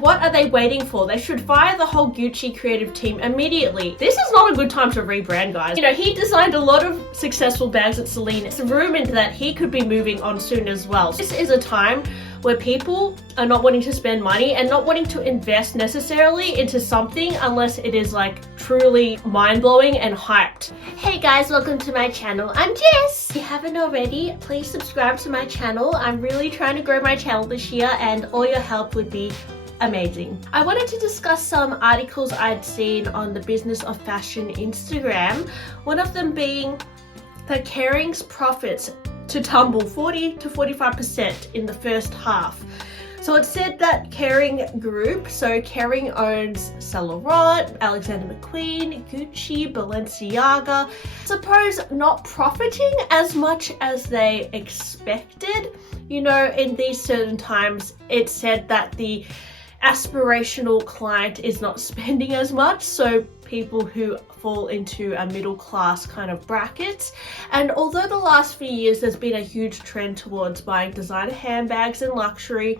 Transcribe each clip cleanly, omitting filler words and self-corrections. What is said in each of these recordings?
What are they waiting for? They should fire the whole Gucci creative team immediately. This is not a good time to rebrand, guys. You know, he designed a lot of successful bags at Celine. It's rumored that he could be moving on soon as well. This is a time where people are not wanting to spend money and not wanting to invest necessarily into something unless it is like truly mind-blowing and hyped. Hey guys, welcome to my channel. I'm Jess. If you haven't already, please subscribe to my channel. I'm really trying to grow my channel this year and all your help would be amazing. I wanted to discuss some articles I'd seen on the Business of Fashion Instagram. One of them being that Kering's profits to tumble 40 to 45% in the first half. So it said that Kering Group, so Kering owns Saint Laurent, Alexander McQueen, Gucci, Balenciaga, suppose not profiting as much as they expected. You know, in these certain times, it said that the aspirational client is not spending as much, so people who fall into a middle class kind of brackets. And although the last few years there's been a huge trend towards buying designer handbags and luxury,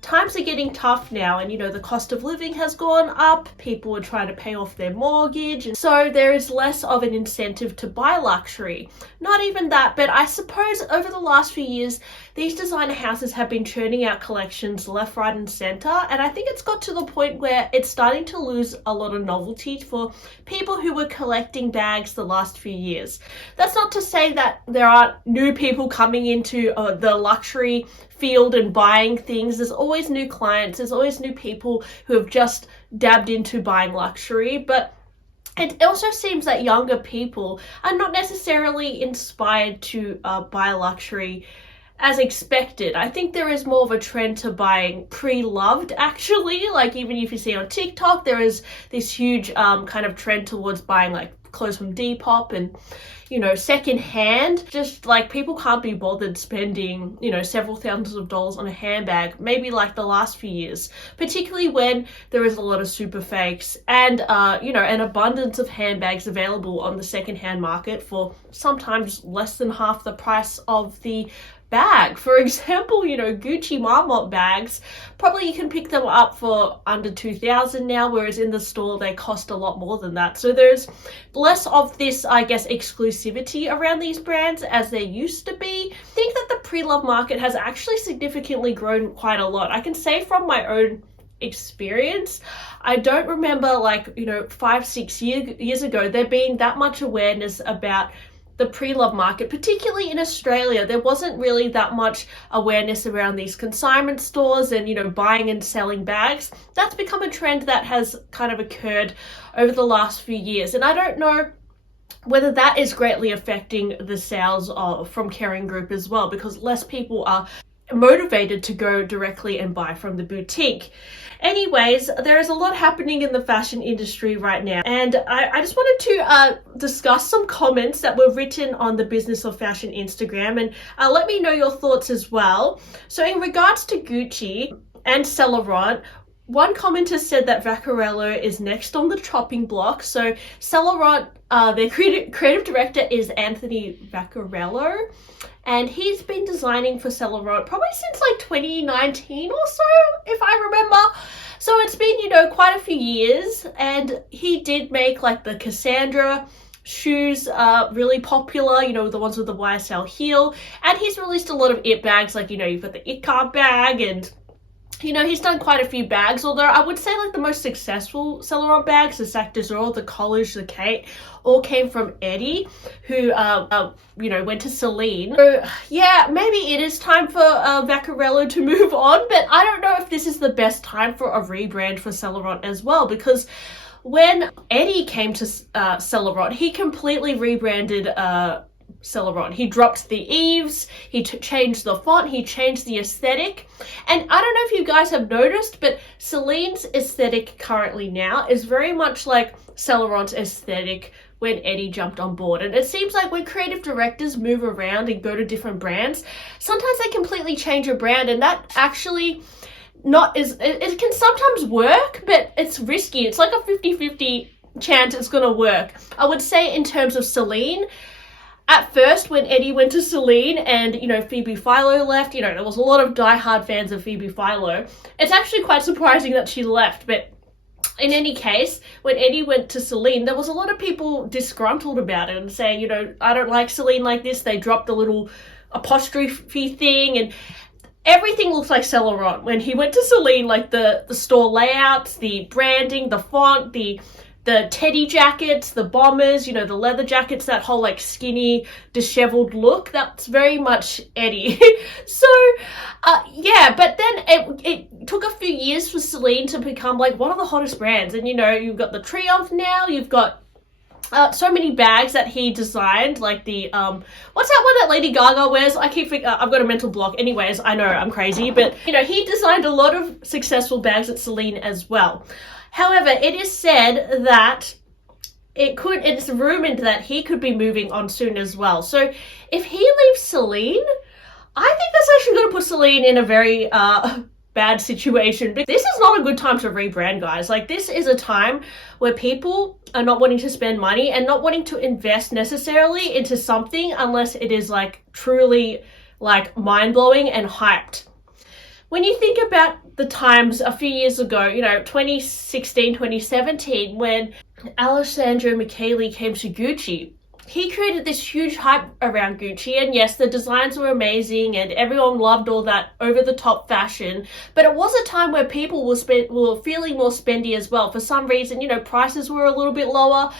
times are getting tough now, and you know, the cost of living has gone up, people are trying to pay off their mortgage, and so there is less of an incentive to buy luxury. Not even that, but I suppose over the last few years these designer houses have been churning out collections left, right and center, and I think it's got to the point where it's starting to lose a lot of novelty for people who were collecting bags the last few years. That's not to say that there aren't new people coming into the luxury field and buying things. There's always new clients, there's always new people who have just dabbed into buying luxury, but it also seems that younger people are not necessarily inspired to buy luxury as expected. I think there is more of a trend to buying pre-loved, actually. Like, even if you see on TikTok, there is this huge kind of trend towards buying like clothes from Depop and, you know, second hand. Just like, people can't be bothered spending, you know, several thousands of dollars on a handbag, maybe like the last few years, particularly when there is a lot of super fakes and you know, an abundance of handbags available on the second-hand market for sometimes less than half the price of the bag. For example, you know, Gucci Marmot bags, probably you can pick them up for under $2,000 now, whereas in the store they cost a lot more than that. So there's less of this, I guess, exclusivity around these brands as there used to be. I think that the pre-love market has actually significantly grown quite a lot. I can say from my own experience, I don't remember, like, you know, 5-6 years ago there being that much awareness about the pre-love market, particularly in Australia. There wasn't really that much awareness around these consignment stores and, you know, buying and selling bags. That's become a trend that has kind of occurred over the last few years, and I don't know whether that is greatly affecting the sales from Kering Group as well, because less people are motivated to go directly and buy from the boutique. Anyways, there is a lot happening in the fashion industry right now, and I just wanted to discuss some comments that were written on the Business of Fashion Instagram, and let me know your thoughts as well. So in regards to Gucci and Saint Laurent, one commenter said that Vaccarello is next on the chopping block. So Saint Laurent, their creative director is Anthony Vaccarello, and he's been designing for Saint Laurent probably since like 2019 or so, if I remember. So it's been, you know, quite a few years, and he did make like the Cassandra shoes really popular, you know, the ones with the YSL heel, and he's released a lot of it bags, like, you know, you've got the it card bag, and you know, he's done quite a few bags, although I would say like the most successful Saint Laurent bags, the Sac d'Azur, the College, the Kate, all came from Eddie, who, you know, went to Celine. So yeah, maybe it is time for Vaccarello to move on, but I don't know if this is the best time for a rebrand for Saint Laurent as well, because when Eddie came to Saint Laurent, he completely rebranded Saint Laurent. He dropped the eaves, he changed the font, he changed the aesthetic, and I don't know if you guys have noticed, but Celine's aesthetic currently now is very much like Saint Laurent's aesthetic when Eddie jumped on board. And it seems like when creative directors move around and go to different brands, sometimes they completely change a brand, and that actually it can sometimes work, but it's risky. It's like a 50-50 chance it's gonna work. I would say in terms of Celine, At first, when Eddie went to Celine and, Phoebe Philo left, there was a lot of diehard fans of Phoebe Philo. It's actually quite surprising that she left, but in any case, when Eddie went to Celine, there was a lot of people disgruntled about it and saying, I don't like Celine like this. They dropped the little apostrophe thing and everything looks like Saint Laurent. When he went to Celine, like the store layouts, the branding, the font, the teddy jackets, the bombers, the leather jackets, that whole like skinny, disheveled look, that's very much Eddie. So, yeah, but then it took a few years for Celine to become like one of the hottest brands. And you've got the Triumph now, you've got so many bags that he designed, like the, what's that one that Lady Gaga wears? I keep thinking, I've got a mental block. Anyways, I know I'm crazy, but, he designed a lot of successful bags at Celine as well. However, it is said that it's rumored that he could be moving on soon as well. So if he leaves Celine, I think that's actually going to put Celine in a very bad situation. But this is not a good time to rebrand, guys. Like, this is a time where people are not wanting to spend money and not wanting to invest necessarily into something unless it is like truly like mind-blowing and hyped. When you think about the times a few years ago, 2016, 2017, when Alessandro Michele came to Gucci, he created this huge hype around Gucci, and yes, the designs were amazing and everyone loved all that over-the-top fashion, but it was a time where people were feeling more spendy as well. For some reason, prices were a little bit lower.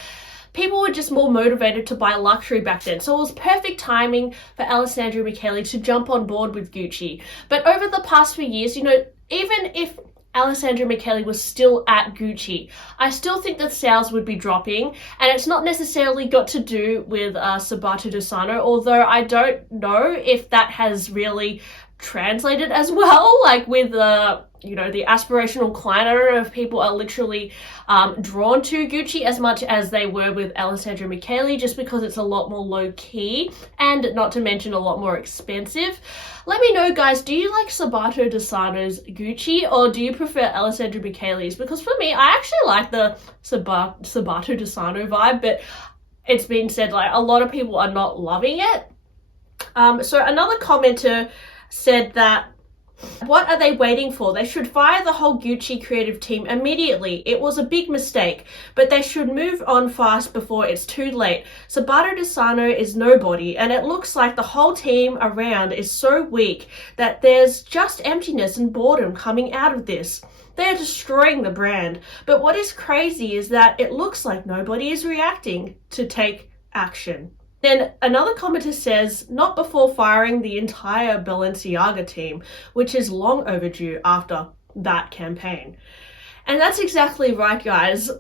People were just more motivated to buy luxury back then. So it was perfect timing for Alessandro Michele to jump on board with Gucci. But over the past few years, even if Alessandro Michele was still at Gucci, I still think that sales would be dropping. And it's not necessarily got to do with Sabato de Sarno, although I don't know if that has really translated as well, like with the aspirational client. I don't know if people are literally drawn to Gucci as much as they were with Alessandro Michele, just because it's a lot more low-key and not to mention a lot more expensive. Let me know, guys, do you like Sabato de Sarno's Gucci or do you prefer Alessandro Michele's? Because for me, I actually like the Sabato de Sarno vibe, but it's been said like a lot of people are not loving it. So another commenter said that, what are they waiting for? They should fire the whole Gucci creative team immediately. It was a big mistake, but they should move on fast before it's too late. Sabato de Sarno is nobody, and it looks like the whole team around is so weak that there's just emptiness and boredom coming out of this. They are destroying the brand. But what is crazy is that it looks like nobody is reacting to take action. Then another commenter says, not before firing the entire Balenciaga team, which is long overdue after that campaign. And that's exactly right, guys. I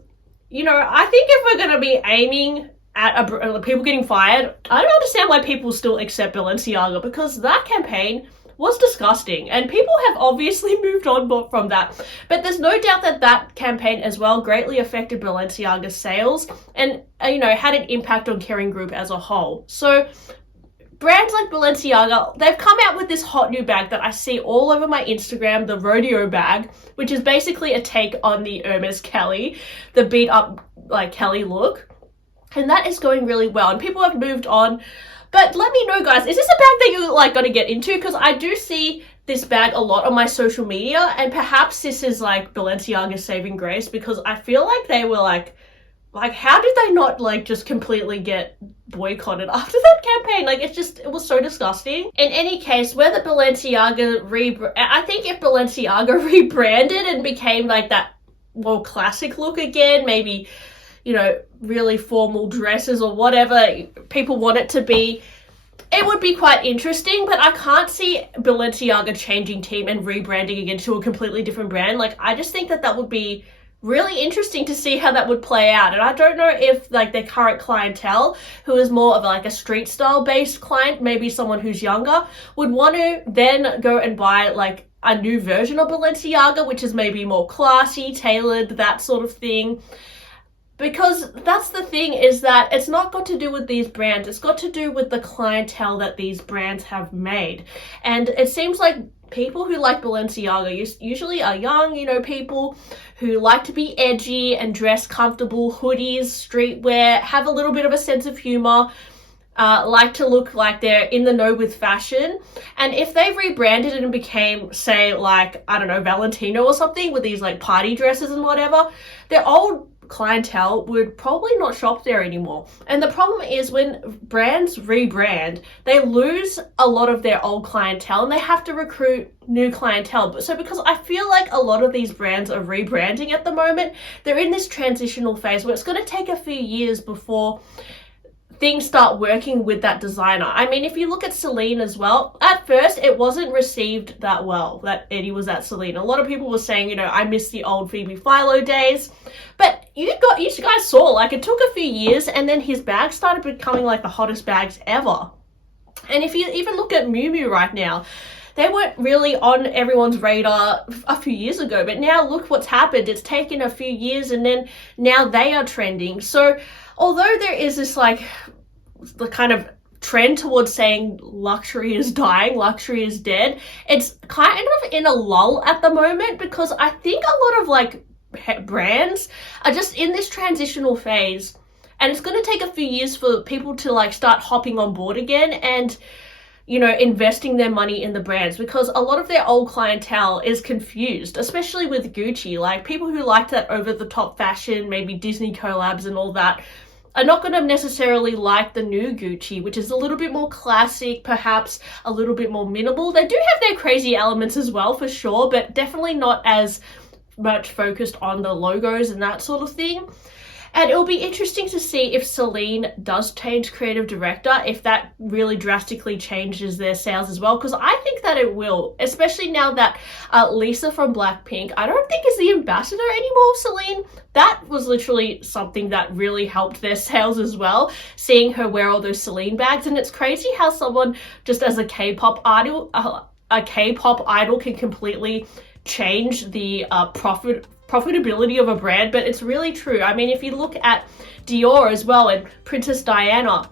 think if we're going to be aiming at people getting fired, I don't understand why people still accept Balenciaga, because that campaign was disgusting and people have obviously moved on from that. But there's no doubt that that campaign as well greatly affected Balenciaga's sales and, had an impact on Kering Group as a whole. So brands like Balenciaga, they've come out with this hot new bag that I see all over my Instagram, the rodeo bag, which is basically a take on the Hermes Kelly, the beat up like Kelly look. And that is going really well and people have moved on. But let me know, guys, is this a bag that you're like going to get into? Because I do see this bag a lot on my social media, and perhaps this is like Balenciaga's saving grace, because I feel like they were like how did they not like just completely get boycotted after that campaign? Like it was so disgusting. In any case, whether Balenciaga I think if Balenciaga rebranded and became like that more classic look again, maybe really formal dresses or whatever people want it to be, it would be quite interesting. But I can't see Balenciaga changing team and rebranding again to a completely different brand. Like, I just think that would be really interesting to see how that would play out. And I don't know if like their current clientele, who is more of like a street style based client, maybe someone who's younger, would want to then go and buy like a new version of Balenciaga, which is maybe more classy, tailored, that sort of thing. Because that's the thing, is that it's not got to do with these brands, it's got to do with the clientele that these brands have made. And it seems like people who like Balenciaga usually are young, people who like to be edgy and dress comfortable, hoodies, streetwear, have a little bit of a sense of humor. like to look like they're in the know with fashion. And if they rebranded it and became, say, like, I don't know, Valentino or something with these like party dresses and whatever, their old clientele would probably not shop there anymore. And the problem is when brands rebrand, they lose a lot of their old clientele and they have to recruit new clientele. But so because I feel like a lot of these brands are rebranding at the moment, they're in this transitional phase where it's going to take a few years before things start working with that designer. I mean, if you look at Celine as well, at first it wasn't received that well that Eddie was at Celine. A lot of people were saying, you know, I miss the old Phoebe Philo days. But you guys saw, like, it took a few years and then his bags started becoming like the hottest bags ever. And if you even look at Miu Miu right now, they weren't really on everyone's radar a few years ago, but now look what's happened. It's taken a few years and then now they are trending. So although there is this like the kind of trend towards saying luxury is dying, luxury is dead, it's kind of in a lull at the moment because I think a lot of like brands are just in this transitional phase and it's going to take a few years for people to like start hopping on board again and, you know, investing their money in the brands because a lot of their old clientele is confused, especially with Gucci. Like people who like that over the top fashion, maybe Disney collabs and all that, are not going to necessarily like the new Gucci, which is a little bit more classic, perhaps a little bit more minimal. They do have their crazy elements as well, for sure, but definitely not as much focused on the logos and that sort of thing. And it'll be interesting to see if Celine does change creative director, if that really drastically changes their sales as well, because I think that it will, especially now that Lisa from Blackpink, I don't think is the ambassador anymore of Celine. That was literally something that really helped their sales as well, seeing her wear all those Celine bags. And it's crazy how someone just as a K-pop idol can completely change the profitability of a brand, but it's really true. I mean, if you look at Dior as well and Princess Diana,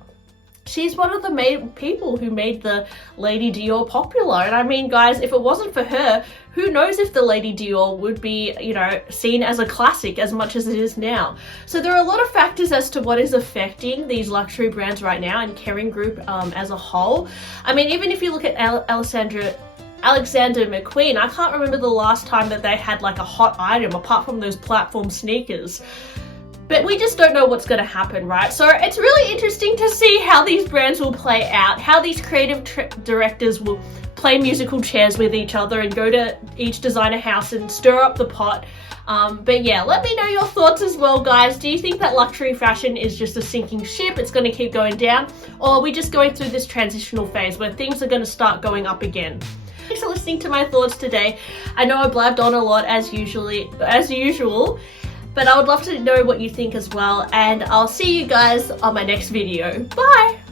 she's one of the main people who made the Lady Dior popular. And I mean, guys, if it wasn't for her, who knows if the Lady Dior would be, you know, seen as a classic as much as it is now. So there are a lot of factors as to what is affecting these luxury brands right now and Kering Group as a whole. I mean, even if you look at Alexander McQueen, I can't remember the last time that they had like a hot item apart from those platform sneakers. But we just don't know what's going to happen, right? So it's really interesting to see how these brands will play out, how these creative directors will play musical chairs with each other and go to each designer house and stir up the pot. But yeah, let me know your thoughts as well, guys. Do you think that luxury fashion is just a sinking ship? It's going to keep going down? Or are we just going through this transitional phase where things are going to start going up again? Thanks for listening to my thoughts today. I know I blabbed on a lot as usual, but I would love to know what you think as well, and I'll see you guys on my next video. Bye!